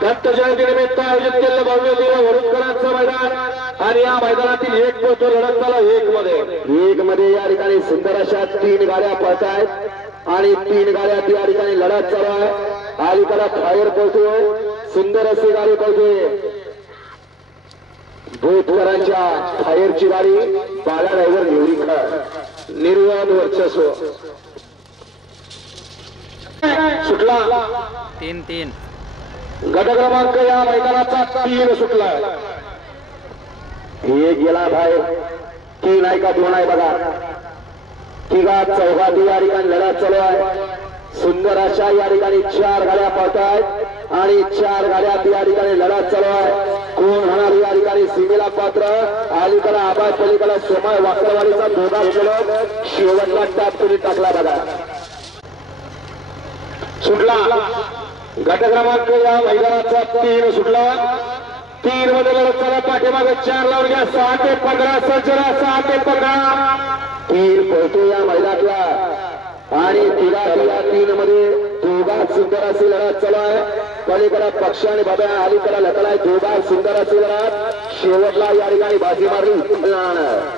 दत्त जयंतीनिमित्त आयोजित केलेलं भव्य दिव्य वडूदकरांचं मैदान. आणि या मैदानातील एक पोहोचो लढत चालू एक मध्ये. एक मध्ये या ठिकाणी सुंदर अशा तीन गाड्या पळत आहेत आणि तीन गाड्या या ठिकाणी लढत चालू आहे अलीकडे फायर पळतोय. सुंदर अशी गाडी पळतोय भूतकरांच्या फायरची गाडी बाला ड्रायव्हर निवडीकर निर्वाण वर्चस्व. सुटला. तीन तीन. गट क्रमांक या मैदानाचा तीन सुटला. हे गेला बाहेर. तीन आहे का दोन आहे बघा. तिघा चौघाती या ठिकाणी लढत चालू आहे. सुंदर अशा या ठिकाणी चार गाड्या पळत आहेत आणि चार गाड्या या ठिकाणी लढत चालू आहे. कोण होणार या ठिकाणी? सीमेला पात्र. अलीकडे आबाद पलीकडे सोमाय वाकरवाडीचा धोका गेलो शेवटला टाप तुम्ही टाकला बघा. सुटला. गट क्रमांक या मैदानाचा तीन सुटला. तीन मध्ये लढत चालू पाठीमागे चार लावून घ्या सहा ते पंधरा सज्जरा सहा ते पंधरा. तीन पळतो या मैदानातला. आणि तिला तिला तीन मध्ये दोघा सुंदर अशी लढत चालू आहे. पलीकडे पक्ष आणि बाबा अलीकडे लकलाय दोघा सुंदर अशी लढत. शेवटला या ठिकाणी बाजी मारली.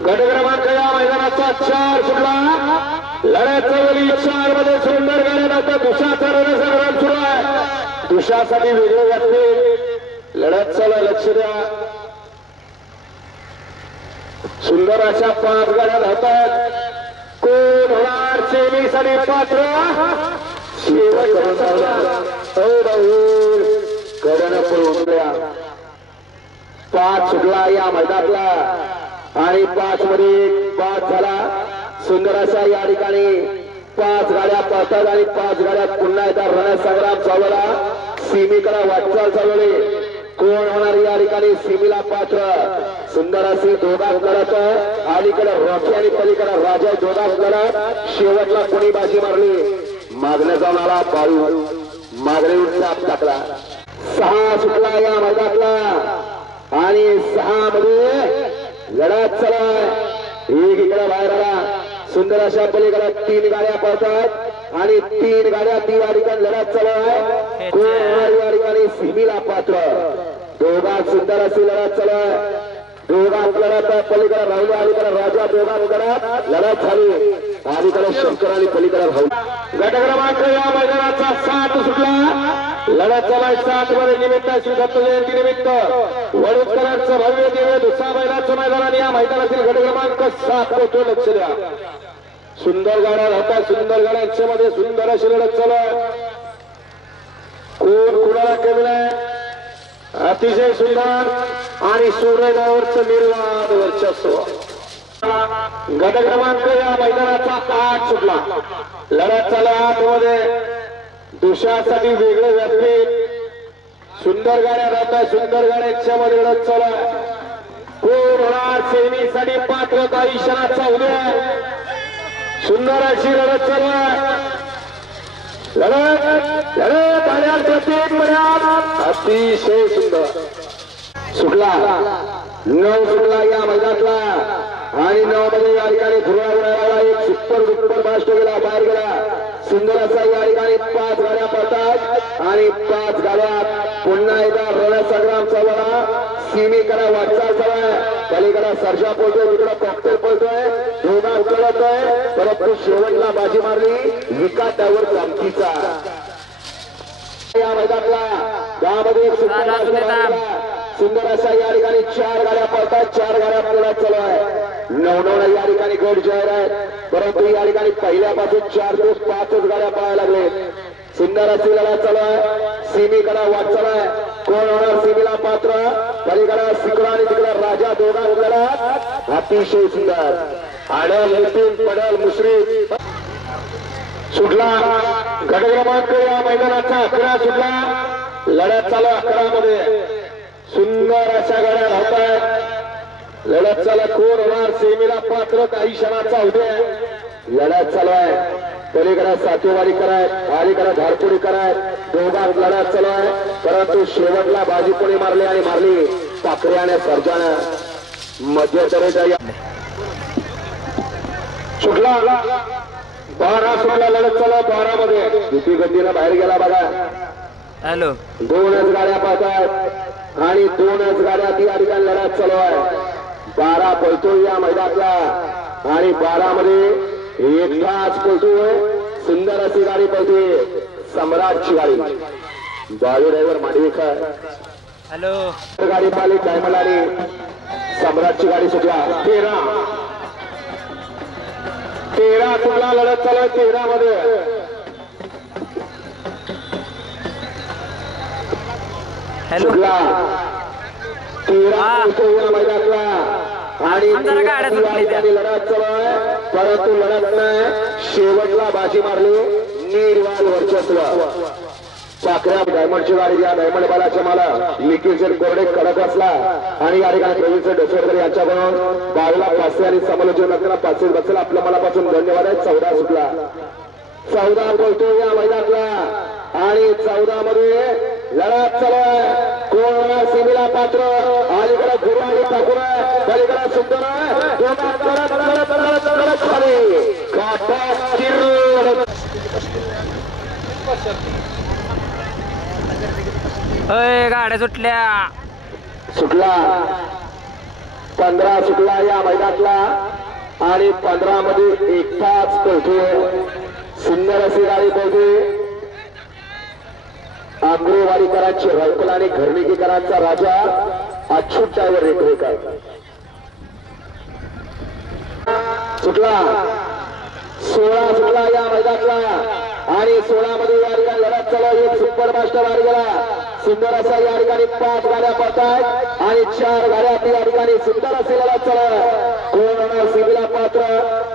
गट क्रमांक या मैदानाचा चार सुटला लढत चालवली चारमध्ये सुंदर गाड्या आता दुशाचा रणसंग्राम सुरू आहे. दुशासाठी वेगळे व्यक्ती लढत चालू लक्ष द्या. सुंदर अशा पाच गाड्या धावतात कोण होणार? सेमीसाठी पात्र कडन पळून पाच सुटला या मैदानातला. आणि पाच मध्ये पाच झाला. सुंदर असा या ठिकाणी पाच गाड्या पळतात आणि पाच गाड्या पुन्हा एकदा रणसंग्राम चालवला. सीमेकडे वाटचाल चालवली. कोण होणार या ठिकाणी? सीमेला पात्र. सुंदर असे दोघा करत अलीकडे रॉकी आणि पलीकडे राजा दोघा करत शेवटला कोणी बाजी मारली? मागण्या जाऊन आला बाळू. मागणीवर टाकला. सहा सुटला या मैदानातला आणि सहा मध्ये लढत चला. एक इकडे बाहेर आला. सुंदर अशा पलीकडे तीन गाड्या पळतात आणि तीन गाड्या ती या ठिकाणी लढत चालू आहे. कोण ठिकाणी पात्र. दोघात सुंदर अशी लढत चालू आहे. दोघात लढत पलीकडे राहुल अलीकडे राजा दोघात लढत लढत झाली. अलीकडे शंकर आणि पलीकडे राहुल. गट क्रमांक या मैदानाचा सात सुटला. लढत चालाय आठवडे मध्ये निमित्त श्री दत्त जयंती निमित्त. वडोदकरांचं भव्य दिव्य दुसरा मैदानाचं मैदान आणि या मैदानातील घट क्रमांक सात. पोहोचतो लक्ष द्या. सुंदर गाड्या राहतात. सुंदर गाड्यांच्या मध्ये सुंदर अशी लढत चालू आहे. कोण कुणाला कमी नाही? अतिशय सुंदर आणि सूर्यगावरचं निर्वाद वर्चस्व. गट क्रमांक या मैदानाचा आठ सुटला. लढत चालू आठमध्ये तुषारसाठी वेगळे व्यासपीठ सुंदर गाड्या राहतात सुंदर गाड्यांच्या मध्ये लढत चालू कोण होणार सेमीसाठी पात्रता इशाराचा उद्या. सुंदर अशी लढत चालू लढत लढत आल्या प्रत्येक मर्याद अतिशय सुंदर. सुटला. नऊ सुटला या मैदानातला. आणि नऊ मध्ये या ठिकाणी धुरा एक सुपर दुप्पर फास्ट गेला बाहेर गेला. सुंदर असा या ठिकाणी पाच गाड्या पडतात. आणि पाच गाड्या पुन्हा एकदा रणसंग्राम चालवला सीमेकडे वाटचाल चालू आहे पलीकडे सर्जा पळतोय तिकडे कॉकटेल पळतोय. दोघा उतरतोय परंतु शेवटला बाजी मारली. त्यावर क्रांतीचा या मैदानातला त्यामध्ये सुंदर असा अशा या ठिकाणी चार गाड्या पडतात चार गाड्या पुढे चालू आहे. नऊ या ठिकाणी गट जाहीर आहे परंतु या ठिकाणी पहिल्यापासून चार दिवस पाचच गाड्या पळायला लागले. सुंदर अशी लढत चालू आहे. सीमेकडे वाटचाल आहे. कोण होणार सीमेला पात्र? पलीकडे सिकडा आणि तिकडे राजा दोघा लढत अतिशय सुंदर. आडल नितीन पडल मुश्रीफ. सुटला. गट क्रमांक या मैदानाचा अकरा सुटला. लढ्यात चालू अकरा मध्ये सुंदर अशा गड्या धावतात लढत चालू कोण होणार सेमीला पात्र काही क्षणाचा उदय. लढत चालू आहे. पलीकडे सातेवारी कराय अलीकडे धारपुडी कराय. दोघा लढत चालू आहे. परंतु शेवटला बाजी कोणी मारली आणि मारली. पाकऱ्याने सर्जानं. मध्यतरेच्या या सुटला. बारा सोडला लढत चालू बारा मध्ये दुसरी गतीनं बाहेर गेला बघा. हॅलो. दोनच गाड्या पाहतात आणि दोनच गाड्या ती ठिकाणी लढत चालू आहे. बारा पळतोय या मैदानातला. आणि बारा मध्ये एकटाच पळतोय. सुंदर अशी गाडी पळते. सम्राटची गाडी. Balu driver Mandvikar hello. गाडी पाहिली डायमंड आणि सम्राटची गाडी सुटला तेरा. तेरा सुटला लढत चालू आहे तेरा मध्ये हॅलो. गाड्या सुटली त्या. लढत चालू आहे. परंतु लढत नाही. शेवटला बाजी मारली. निर्वाद वर्चस्व. पाकऱ्या डायमंडची गाडी द्या. डायमंड बालाच्या मला. शेठ कोरडे कडक असला. आणि या ठिकाणी प्रवीण शेठ डोसेकर यांच्याकडून बावीला पाचशे आणि समालोचन असताना पाचशे बसेल. आपल्या मनापासून धन्यवाद आहे. चौदा सुटला. चौदा बोलतो या मैदानातला. आणि चौदा मध्ये लढत चालू आहे. कोण सीमेला पात्र. अलीकडे गुरु आणि ठाकूर पलीकडे सुंदर अय गाड्या सुटल्या. सुटला. पंधरा सुटला या मैदानातला. आणि पंधरा मध्ये एकटाच पळतोय. सुंदर अशी गाडी पळते. आंग्रेवाडीकरांची रौकल आणि घरणीकरांचा राजा अच्युत ड्रायव्हर रेखरेकर सुटला. सोळा सुटला या मैदानातला आणि सोळा मध्ये या ठिकाणी लढत चालू एक सुपर मास्टर आली गेला. सुंदर असा या ठिकाणी पाच गाड्या पडतात आणि चार गाड्या या ठिकाणी सुंदर असे लढत चालू कोण होणार सिबीला पात्र?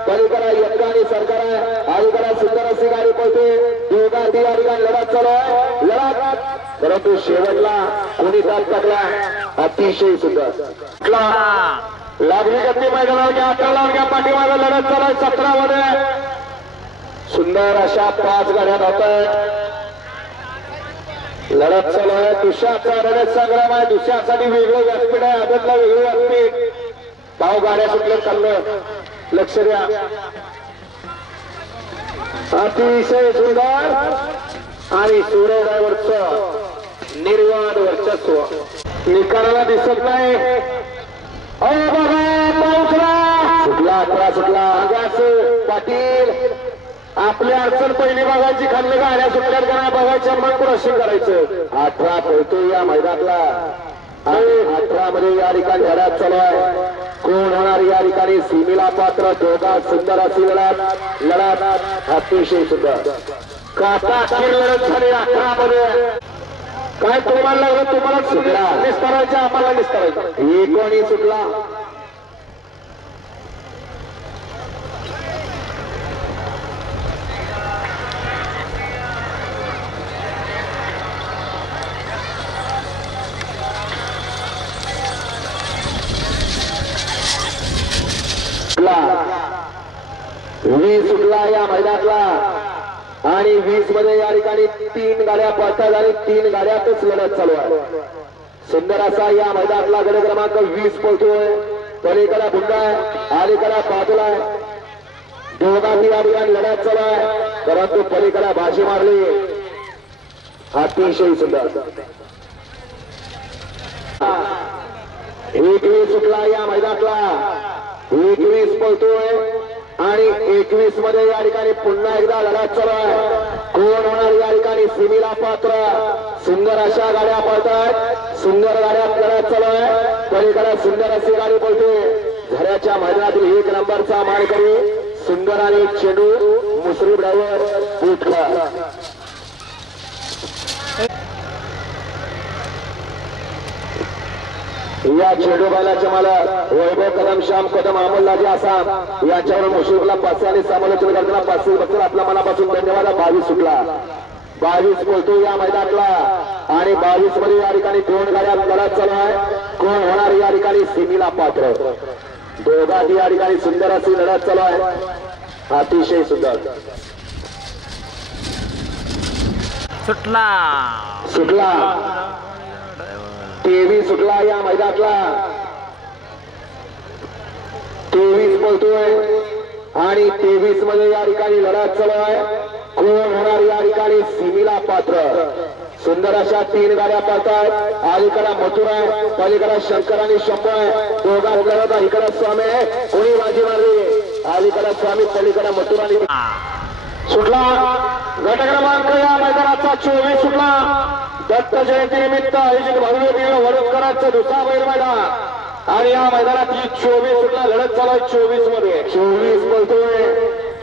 पलीकडे यज्ञ आणि सरकार आहे. अलीकडे सुंदर अशी गाडी पळते. दोघा ती या ठिकाणी लढत चालू आहे. लढत परंतु शेवटला कोणी साथ टाकला अतिशय सुंदर. लागली गती मैदानावर घ्या अकराला घ्या पाठीमागे लढत चालू सतरा मध्ये सुंदर अशा पाच गाड्या होत लढत चालू आहे. दुसऱ्याचा रडत संग्राम आहे. दुसऱ्यासाठी वेगळं व्यासपीठ आहे. आदतला वेगळं व्यासपीठ. पाव गाड्या सुटल्या चाललं. लक्ष द्या. अतिशय सुंदर. आणि सूर्य ड्रायव्हरच निर्वाद वर्चस्व. निकाला दिसत नाही. अहो सुटला अकरा सुटला. पाटील. आपली अडचण पहिली बघायची खाल्लं गाड्या सुटल्यात का बघायच्या? मग क्रॉसिंग करायचं. अठरा पळतोय या मैदानातला आणि अठरा मध्ये या ठिकाणी घड्यात चालू आहे. कोण होणार या ठिकाणी? सीमेला पात्र दोघा सुंदर अशी लढात. लढात अतिशय सुंदर. काटा अखेर लढत झाली अकरा मध्ये काय तुम्हाला लागलं? तुम्हाला सुटला. निस्तारायचं आम्हाला निस्तारायचं. एकोणी सुटला सुटला वीस सुटला या मैदानातला आणि मध्ये या ठिकाणी तीन गाड्या पळतात आणि तीन गाड्यातच लढत चालू आहे. सुंदर असा या मैदानातला गड क्रमांक वीस पोहोचतोय. पलीकडा भुंडा आहे अलीकडे बाजूला आहे. दोघांनी या ठिकाणी लढत चालू आहे. परंतु पलीकडा भाषी मारली. अतिशय सुंदर. एक वीस सुटला या मैदानातला. एकवीस पळतोय आणि एकवीसमध्ये या ठिकाणी पुन्हा एकदा लढा चालू आहे. कोण होणार या ठिकाणी? सिमीला पात्र. सुंदर अशा गाड्या पळतात सुंदर गाड्यात लढा चालू आहे. पलीकडे सुंदर अशी गाडी पळते. झऱ्याच्या मैदानातील एक नंबरचा मानकरी सुंदर आणि चेंडू मुसरी ड्रायव्हर बुटकर. या चेडू बैलाचे मला वैभव कदम श्याम कदम अमोललाजी आसाम याच्यावर मुश्रीफला पाचशे आणि समालोचन करताना पाचशे बद्दल आपल्या मनापासून धन्यवाद. बावीस सुटला. बावीस बोलतो या मैदानातला. आणि बावीसमध्ये या ठिकाणी दोन गाड्या लढत चालू आहे कोण होणार या ठिकाणी? सिमीला पात्र. दोघांची या ठिकाणी सुंदर अशी लढत चालू आहे अतिशय सुंदर. सुटला. सुटला. तेवीस सुटला या मैदानातला. तेवीस बोलतोय आणि तेवीसमध्ये या ठिकाणी लढत चालू आहे. कोण होणार या ठिकाणी? सिमीला पात्र. सुंदर अशा तीन गाड्या पाहतात अलीकडा मथुर आहे पलीकडा शंकर आणि शंभर आहे. दोघा लढत आहे. स्वामी आहे कोणी बाजी मारली? अलीकडा स्वामी पलीकडा मथुर आणि सुटला. गट क्रमांक या मैदानाचा चोवीस सुटला. दत्त जयंती निमित्त आयोजित भव्य दिव्य वडोदकरांचं दुसरा बैल मैदान आणि या मैदानात ही चोवीस सुटला लढत चालू आहे चोवीसमध्ये चोवीस बोलतोय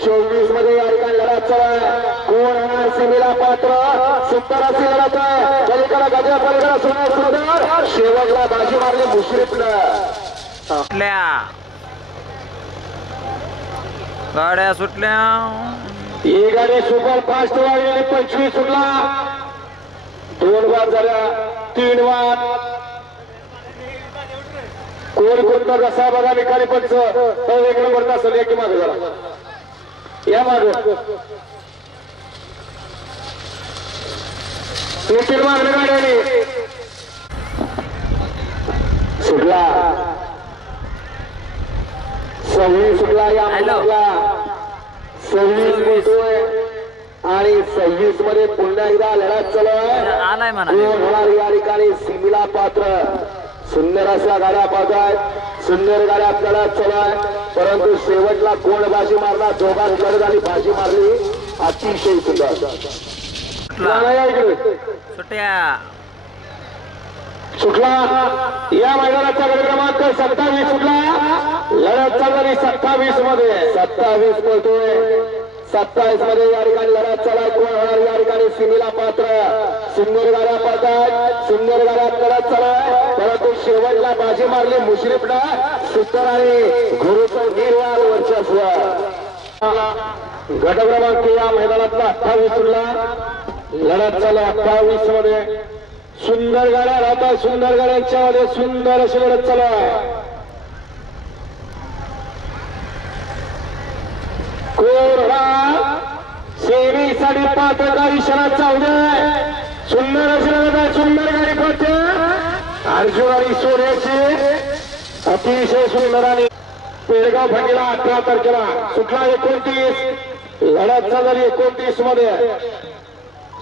चोवीसमध्ये या ठिकाणी लढत चालू आहे. कोण होणार? सिमीला पात्र. सुंदर अशी लढत आहे. पलीकडे गजा पलीकडे सोन्या सुंदर शेवटला बाजी मारली मुश्रीफनं. गाड्या सुटल्या. ही गाडी सुपर फास्ट वाढलेली पंचवीस सुटला दोन बाद झाल्या तीन बाद कोण कोणता कसा बघा निकाली पंच तो एक नंबर असेल एक मागे जरा या माग. निखिल मागणे गाड्याने सुटला. सव्वीस सुटला या सव्वीस बोलतोय आणि सव्वीसमध्ये पुन्हा एकदा लढत चालू आहे. कोण होणार या ठिकाणी सिमीला पात्र. सुंदर अशा गाड्या पाहतायत सुंदर गाड्या आपल्याला चालू आहे परंतु शेवटला कोण बाजी मारला? दोघा लढत आणि बाजी मारली. अतिशय सुंदर. सुटला. या इकडे. सुट्या सुटला. या मैदानाचा गट क्रमांक सत्तावीस सुटला. लढत चालणारी सत्तावीसमध्ये. सत्तावीस बोलतोय सत्तावीसमध्ये या ठिकाणी लढत चालाय कोण होणार या ठिकाणी सिमीला पात्र. सुंदर गाड्या पाहतात सुंदर गाड्या लढत चला. परंतु शेवटला बाजी मारली मुश्रीफनं. सुंदर आणि गुरुचं निर्वाळ वर्चस्व. गट क्रमांक या मैदानातला अठ्ठावीस सुटला लढत चालू अठ्ठावीसमध्ये सुंदर गाड्या राहतात सुंदर गाड्यांच्या मध्ये सुंदर अशी लढत चालू. आहे कोरडा सेरी साडी हजार इशारा चावलाय सुंदर असणार सुंदर गाडी पडते अर्जुन आणि सोन्याची अतिशय सुंदर आणि पेडगाव फंडीला अठरा तारखेला. सुटला एकोणतीस लढत झाली एकोणतीसमध्ये.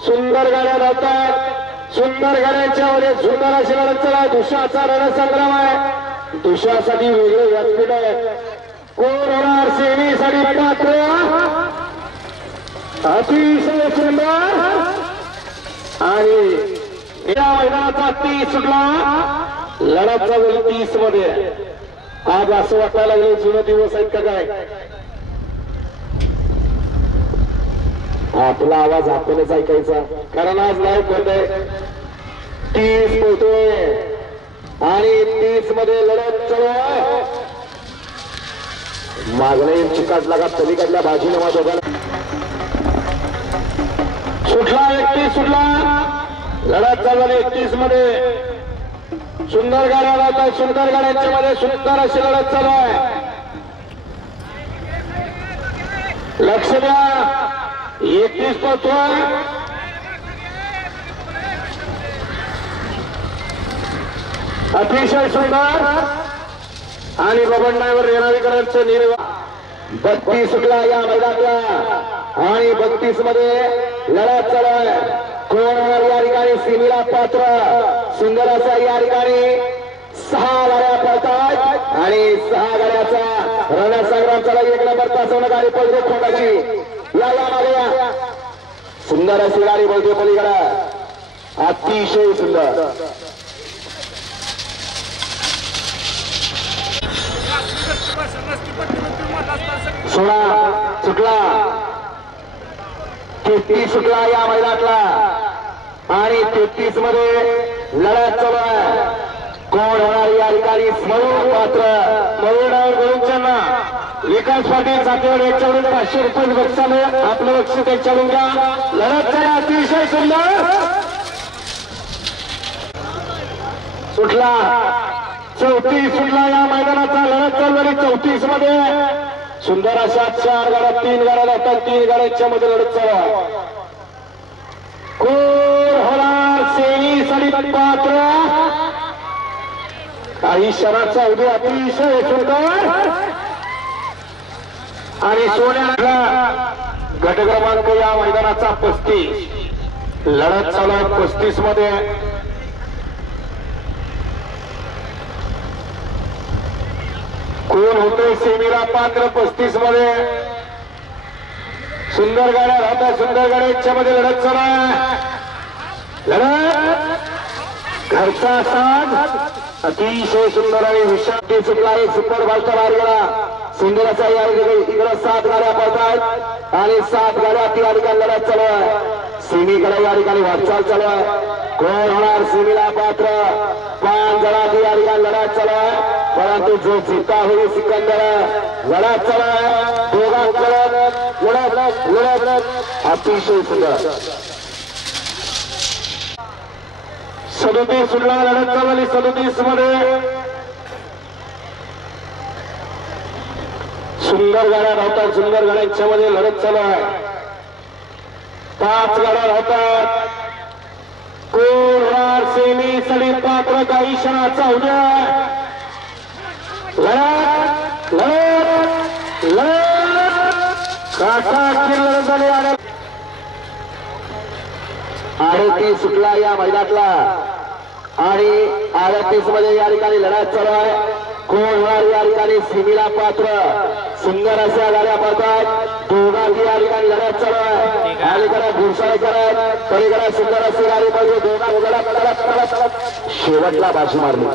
सुंदर गाड्या राहतात सुंदर गाड्यांच्या मध्ये सुंदर अशी लढत चला दुशाचा रणसंग्राम आहे. दुशासाठी वेगळे व्यासपीठ आहे. कोण होणार सेवेसाठी पात्र अतिशय सुंदर. आणि या मैदानाचा तीस सुटला. लढत जाईल तीसमध्ये. आज असं वाटायला लागलं जुने दिवस आहेत का काय? आपला आवाज आपल्यालाच ऐकायचा. कारण आज लाईव्ह बंद तीस पोहतोय आणि तीसमध्ये लढत चालू आहे. मागणे चिकाटला का पलीकडल्या बाजूने माझ्या सुटला एकतीस सुटला. लढत चालू एकतीसमध्ये सुंदर गाड्या लावतात सुंदर गाड्यांच्या मध्ये सुंदर अशी लढत चालू आहे. लक्ष द्या. एकतीस पळतोय अतिशय सुंदर. आणि बबंडावर रेणावीकरांचं निर्वा बत्तीस सुटला या मैदानातला आणि बत्तीसमध्ये लढत चालू आहे या ठिकाणी सिमीला पात्र. सुंदर असा या ठिकाणी सहा गाड्या पळतात. आणि सहा गाड्याचा रणसंग्राम चालू. एक नंबर तासवणं गाडी पळते खोटाची या या मागे या. सुंदर अशी गाडी पळते पलीकडे. अतिशय सुंदर. सोळा चुकला तेहतीस चुकला या मैदानातला. आणि तेहतीसमध्ये लढत चालू आहे. कोण होणार या ठिकाणी? मयूर पात्र. मयूरराव गोविंदांना विकास पाटील जातीवर यांच्याकडून पाचशे रुपये बक्षाने आपलं बक्षीस त्यांच्याकडून घ्या. लढत झाला अतिशय सुंदर. सुटला. चौतीस सुटला या मैदानाचा लढत चालणारी चौतीसमध्ये सुंदर अशा चार गाड्या तीन गाड्या लागतात तीन गाड्यांच्या मध्ये लढत चालू आहे. कोण होणार सेनी सडी पात्र. काही क्षणाचा उदय अतिशय सुंदर. आणि सोन्याला गट क्रमांक या मैदानाचा पस्तीस. लढत चालू आहे पस्तीसमध्ये. गोल होतोय सेमीला पात्र पस्तीसमध्ये सुंदर गाड्या राहतात सुंदर गाड्या मध्ये लढत चला लढत. घरचा साथ अतिशय सुंदर आणि विषाटी चुकला आहे. सुंदर बालचा बाहेर सुंदराचा या इकडे सात गाड्या पडतात आणि सात गाड्या ती या ठिकाणी लढत चालू आहे. सीमीकडे या ठिकाणी वाटचाल चालू आहे. कोण होणार? सीमीला पात्र. पाच जणांची या ठिकाणी लढत चालू आहे. परंतु जो जीता होईल सिकंदर लढत चालू आहे दोघांत लढत लढत लढत लढत अतिशय सुंदर। सदोतीस सुटला लढत चालली सदोतीसमध्ये सुंदर गाड्या धावतात सुंदर गाड्यांच्या मध्ये लढत चालू आहे. पाच गाड्या धावतात कोरवार सेमी सडी पात्र काही क्षणाचा उद्या. लढत लढत लढत काटा लढत झाली आडतीस सुटला या मैदानातला आणि आडतीसमध्ये या ठिकाणी लढत चालू आहे. कोण होणार या ठिकाणी सिमीला पात्र? सुंदर अशा गाड्या पडतात दोघांची या ठिकाणी लढत चालू आहे. अलीकडे घुसाळ करत पलीकडे सुंदर अशी गाडी पाहिजे दोघा उघडा शेवटला बाशी मारली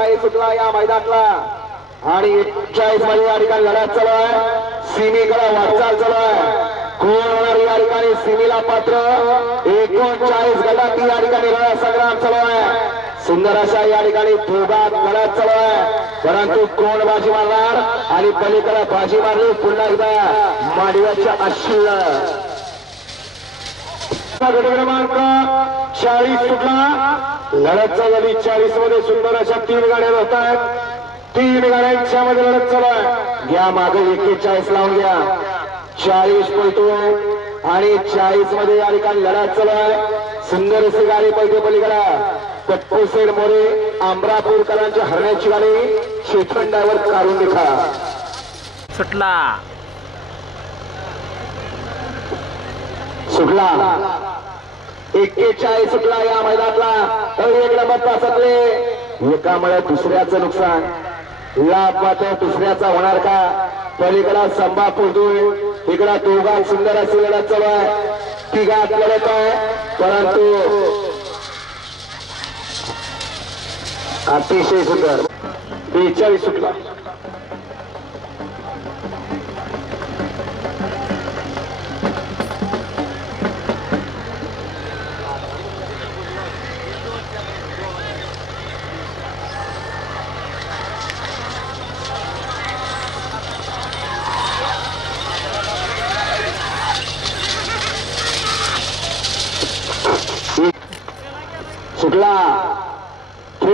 चाळीस सुटला या मैदानातला? आणि चाळीसमध्ये या ठिकाणी लढत चालू आहे. सीमेकडे वाटचाल चालू आहे. कोण होणार या ठिकाणी? सीमेला पात्र. एकोणचाळीस गटात या ठिकाणी लढा संग्राम चालू आहे. सुंदर अशा या ठिकाणी दोघात लढत चालू आहे. परंतु कोण बाजी मारणार? आणि पलीकडे बाजी मारली पुन्हा एकदा. माडव्याच्या अश्विन गट क्रमांक चाळीस सुटला. लढत झाली चाळीसमध्ये सुंदर अशा तीन गाड्या होत आहेत तीन गाड्यांच्या मध्ये लढत चालू आहे. घ्या मागे एक्केचाळीस लावून घ्या चाळीस पळतोय आणि चाळीसमध्ये या ठिकाणी लढत चालू आहे. सुंदर अशी गाडी पळते पलीकडा. पप्पू सेड मोरे अमरापूरकरांच्या हरण्याची गाडी शेतखंडावर काढून देखा. सुटला. सुटला. एक्केचाळीस सुटला या मैदानातला तर एक नंबर सकले एकामुळे दुसऱ्याचं नुकसान. या पात्र दुसऱ्याचा होणार का? पलीकडा संभा पुरतोय इकडा दोघात सुंदर अशी लढत चालू आहे. तिघात लढत आहे. परंतु अतिशय सुंदर. बेचाळीस सुटला.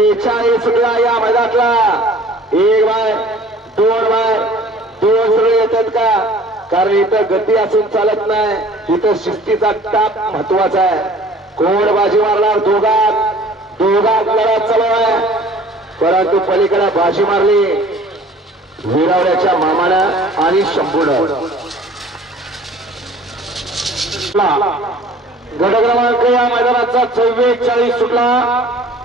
बेचाळीस सुटला या मैदानातला. एक बाय दोन बाय दोन सगळे येतात का? कारण इथं गती असून चालत नाही. इथं शिस्तीचा टाप महत्त्वाचा आहे. कोण बाजी मारणार? दोघात दोघात लढत चालू आहे. परंतु पलीकडे बाजी मारली. विरावड्याच्या मामानं आणि शंभूनं. गट क्रमांक या मैदानाचा चव्वेचाळीस सुटला.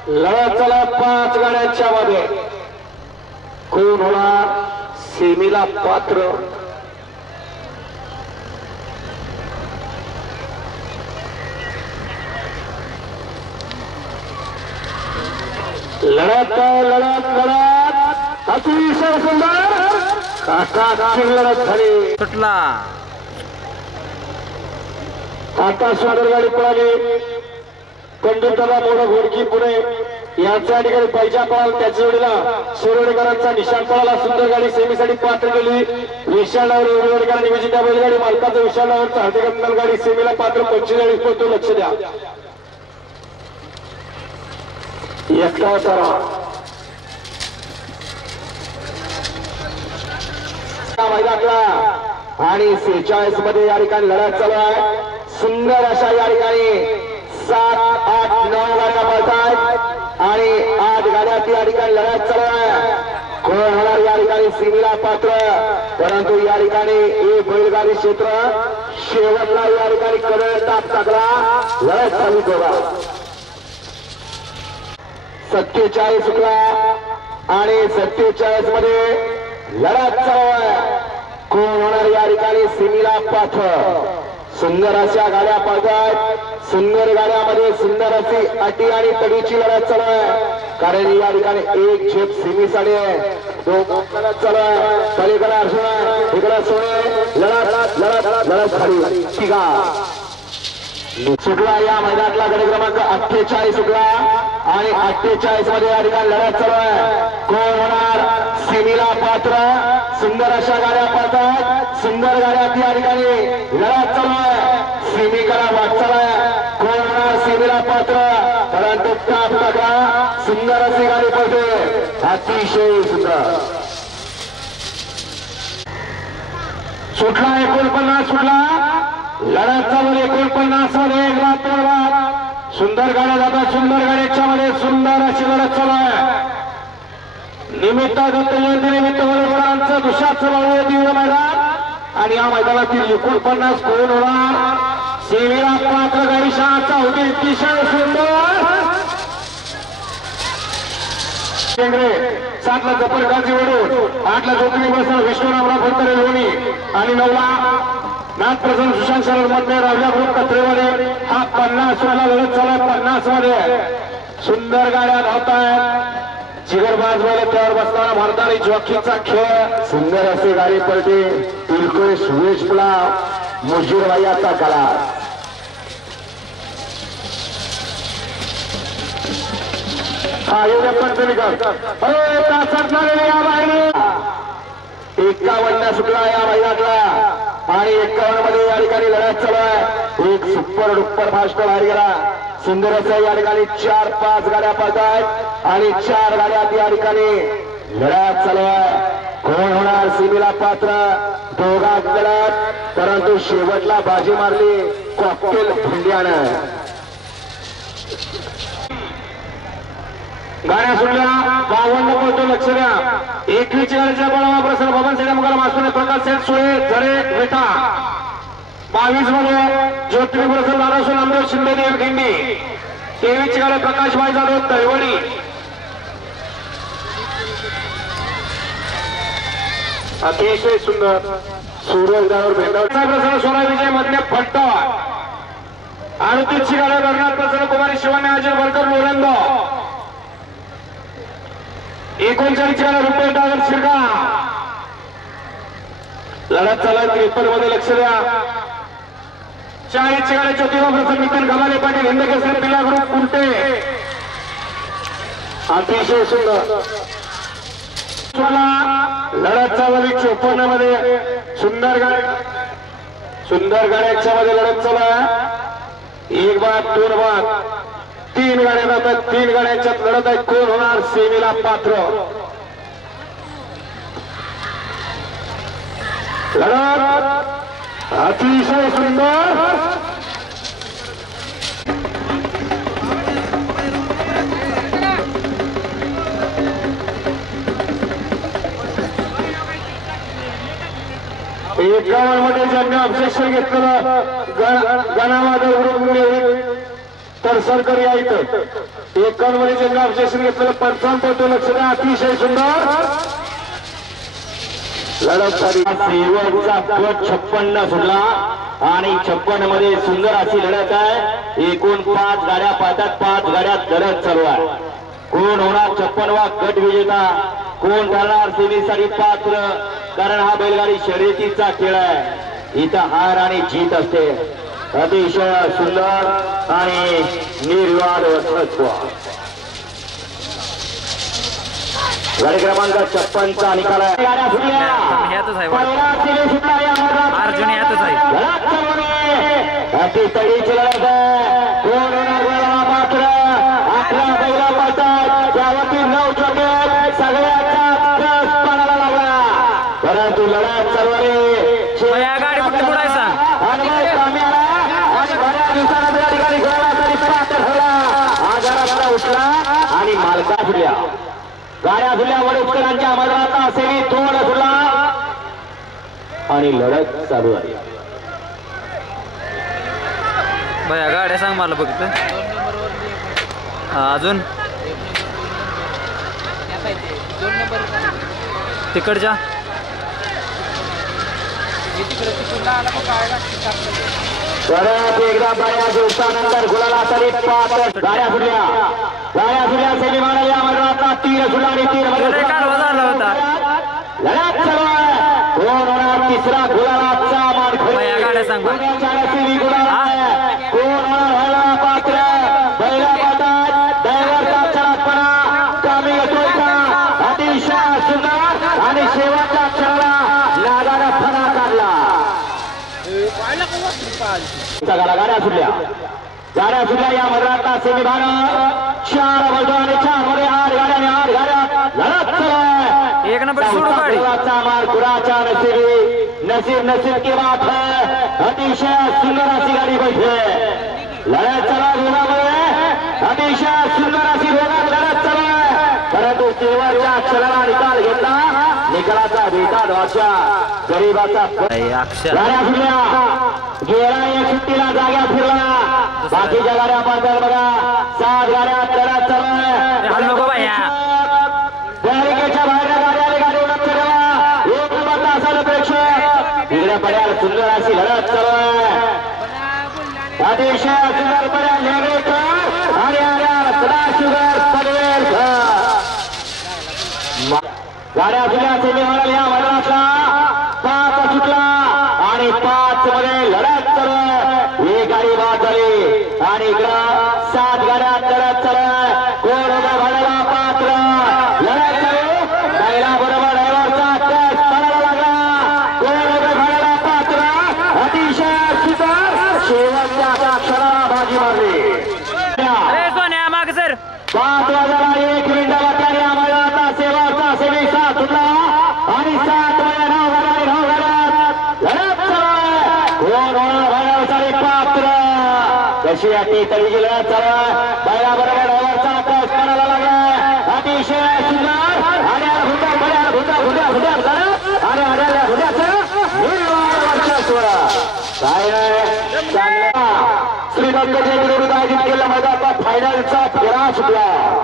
लढत चला पाच गाड्यांच्या मध्ये कोण होणार? सेमीला पात्र. लढत लढत लढत. अतिशय सुंदर. काका लढत झाली. सुटला. आता सुंदर गाडी पळाली. कंडुतला मोठा घोडकी पुणे. यांच्या ठिकाणी पैजा पळाला त्याच्या जोडीला शिरोडेकरांचा निशाण पळाला. सुंदर गाडी सेमीसाठी पात्र केली. विशालावर उमेदवार निवेदिता बैलगाडी मालकाचा विशालावर हार्दिक गाडी सेमीला पात्र पंचेचाळीस पोहोचतो लक्ष द्या. एकटा सारा मैदानातला आणि सेहेचाळीसमध्ये या ठिकाणी लढत चालू आहे. सुंदर अशा या ठिकाणी सात आठ नऊ गाड्या पळतात आणि आठ गाड्यात या ठिकाणी लढत चालू आहे. कोण होणार या ठिकाणी सिमीला पात्र? परंतु या ठिकाणी एक बैलगाडी क्षेत्र शेवटला या ठिकाणी कडे ताप टाकला. लढत चालू बघा. सत्तेचाळीस ला आणि सत्तेचाळीसमध्ये लढत चालू आहे. कोण होणार या ठिकाणी सिमीला पात्र? सुंदर अशा गाड्या पळतात सुंदर गाड्यामध्ये सुंदर अशी अटी आणि तडीची लढत चालू आहे. कारण या ठिकाणी एक झेप सिमीसाठी आहे. तो लढत चालू आहे. पलीकडे अर्जुन आहे. इकडे सोने. लढत लढत लढत खाली. तिघा. सुटला या मैदानातला गड क्रमांक अठ्ठेचाळीस सुटला. आणि अठ्ठेचाळीसमध्ये या ठिकाणी लढत चालू आहे. कोण होणार? सिमीला पात्र. सुंदर अशा गाड्या पळतात. सुंदर गाड्या या ठिकाणी लढत चालू आहे. सिमीकडा वाटचाल आहे. होणार सिमीला पात्र परंतु टाप टाकला सुंदर असे गाडी पडते अतिशय सुंदर. सुटला एकोणपन्नास सुटला. लढत चालू एकोणपन्नासमध्ये एक लाख सुंदर गाड्या जातात सुंदर गाड्याच्या मध्ये सुंदर अशी लढत चालू आहे. निमित्त दत्त जयंती निमित्त बरोबरांचं दुसऱ्याचं भाऊ दिव्य मैदान. आणि या मैदानातील एकोणपन्नास कोण होणार सेवेला पात्र गाडी शहाचा होती अतिशय सुंदर. केंद्रे सातला जपर गाजी वडून आठला ज्योतिनी बसा विष्णुरामराव भंतरे लोणी आणि नवला नाथ प्रसन्न सुशांत शरदमध्ये राजा ग्रुप कत्रेमध्ये हा पन्नास वाला लढत चालू पन्नासमध्ये सुंदर गाड्या धावतायत. आहेत जिगरबाज बैल त्यावर बसताना भारताने जॉकीचा खेळ. सुंदर असे गाडी पलटे. तिलकोय सुरेश पुला मुजीर वायाचा कला हो, एकावन्न सुटला या महिन्यातला आणि एकावन्नमध्ये या ठिकाणी लढत चालू आहे. एक सुपर डुप्पर फास्ट बाहेर गेला. सुंदर असं या ठिकाणी चार पाच गाड्या पळतायत. आणि चार गाड्या या ठिकाणी लढत चालू आहे. कोण होणार सीमेला पात्र? दोघात लढत परंतु शेवटला बाजी मारली कॉकटेल भुंड्यानं गाड्या सुटल्या बावन्न पळतो लक्ष द्या. एकवीस गाड्याच्या बळावा प्रसन्न भवन सेडे मुगाला मासून प्रकाश सेठ सुळे झरे विटा. बावीसमध्ये ज्योतिरी प्रसन्न दादासून अमृत शिंदे देव खिंडी. तेवीस गाड्या प्रकाश भाई जाधव तळवडी. अतिशय सुंदर. सूर्यदावर दावर भेटावचा प्रसन्न सोळा विजय मधले फट्टा अडतीसची गाड्या बर्नाथ प्रसन्न कुमारी शिवाने अजय वरकर लोरंग एकोणचाळीस रुपये डागर शिरका लढत चालत त्रेपन्नमध्ये लक्ष द्या. चाळीस गाड्या ज्योतिबा प्रसन्न नितीन गमाले पाटील हिंदकेसरी पिला ग्रुप कुलटे. अतिशय सुंदर. लढत चालली चोपन्नमध्ये सुंदर गाड्या सुंदर गाड्याच्या मध्ये लढत चालू एक बाद दोन बाद तीन गाड्या जातात. तीन गाड्यांच्यात लढत आहे. कोण होणार? सेमीला पात्र. लढत. अतिशय सुंदर. एकावन्नमध्ये ज्यांनी ऑब्जेक्शन घेतलेलं गणामाधव ग्रुप तर सरकारी आहे इथं एकावन्नमध्ये ऑब्जेक्शन घेतलेलं पंचावन्न पडतो लक्ष द्या अतिशय सुंदर. लढत झाली. शेवटचा गट छप्पन्न सुटला आणि छप्पनमध्ये सुंदर अशी लढत आहे. एकूण पाच गाड्या पाहतात पाच गाड्यात लढत चालू आहे. कोण होणार छप्पनवा गट विजेता? कोण ठरणार सेमीसाठी पात्र? कारण हा बैलगाडी शर्यतीचा खेळ आहे. इथं हार आणि जीत असते. अतिशय सुंदर आणि निर्वाद वक्तृत्व गाडी क्रमांक छप्पनचा निकाल आहे. ह्यातच आहे. अर्जुन ह्यातच आहे. अति तडीची लढत आहे कोण होणार बैलाला पात्र अकरा बैला पळतात त्यावरती नऊ चोके सगळ्याचा त्रस पणाला लागला परंतु लढत चालू आहे मग या गाडी कुठली बुडायचा? अनुभव कामी आला आणि बऱ्याच दिवसानंतर या ठिकाणी गोळासाठी पात्र ठरला आजाराला उठला आणि मालका फुटल्या गाड्या फुल्या वडोदकरांच्या मैदानात आणि लढत चालू आहे. बया गाड्या सांग मला फक्त. हा, अजून? तिकडच्या? एकदा दिवसानंतर गुलाला तरी पाच. गाड्या गाड्या आणि तीरमध्ये लय कालवा झाला होता लढत चालू आहे कोण होणार तिसरा गुलालाचा मान बाया गाड्या सांग बा. कोण होणार व्हायला पात्र पहिल्या पाठात ड्रायव्हरचा चलाकपणा अतिशय सुंदर आणि शेवटच्या क्षणाला नागाने फणा काढला. च्या गाड्या सुटल्या. गाड्या सुटल्या या सेमी चार वर्ग आणि चारमध्ये आठ गाड्या आणि आठ गाड्या. लढत एक नंबर सोडू गाडी. मार. कुराच्या नसीबी नसीब नसीब की बात है। अतिशय सुंदर अशी गाडी बैठे लढत चला दोघांमध्ये अतिशय सुंदर अशी दोघात लढत चला परंतु शेवटच्या क्षणाला निकाल घेतला निकालाचा भेटा भाषा गरीबाचा गाड्या फिरल्या गेला एक सुट्टीला जाग्या फिरला। बाकीच्या गाड्या पाहतात अतिशय अटी तरी लढत चालू बरोबर पडायला लागला. अतिशय सुंदर. आणि आला भुंडा भुंड्या भुंडा भुंड्या भुंड्या लढत आणि आल्याला काय चांगला श्रीदत्तच्या विरोधात आयोजित मैदानाचा फायनलचा फेरा सुटला.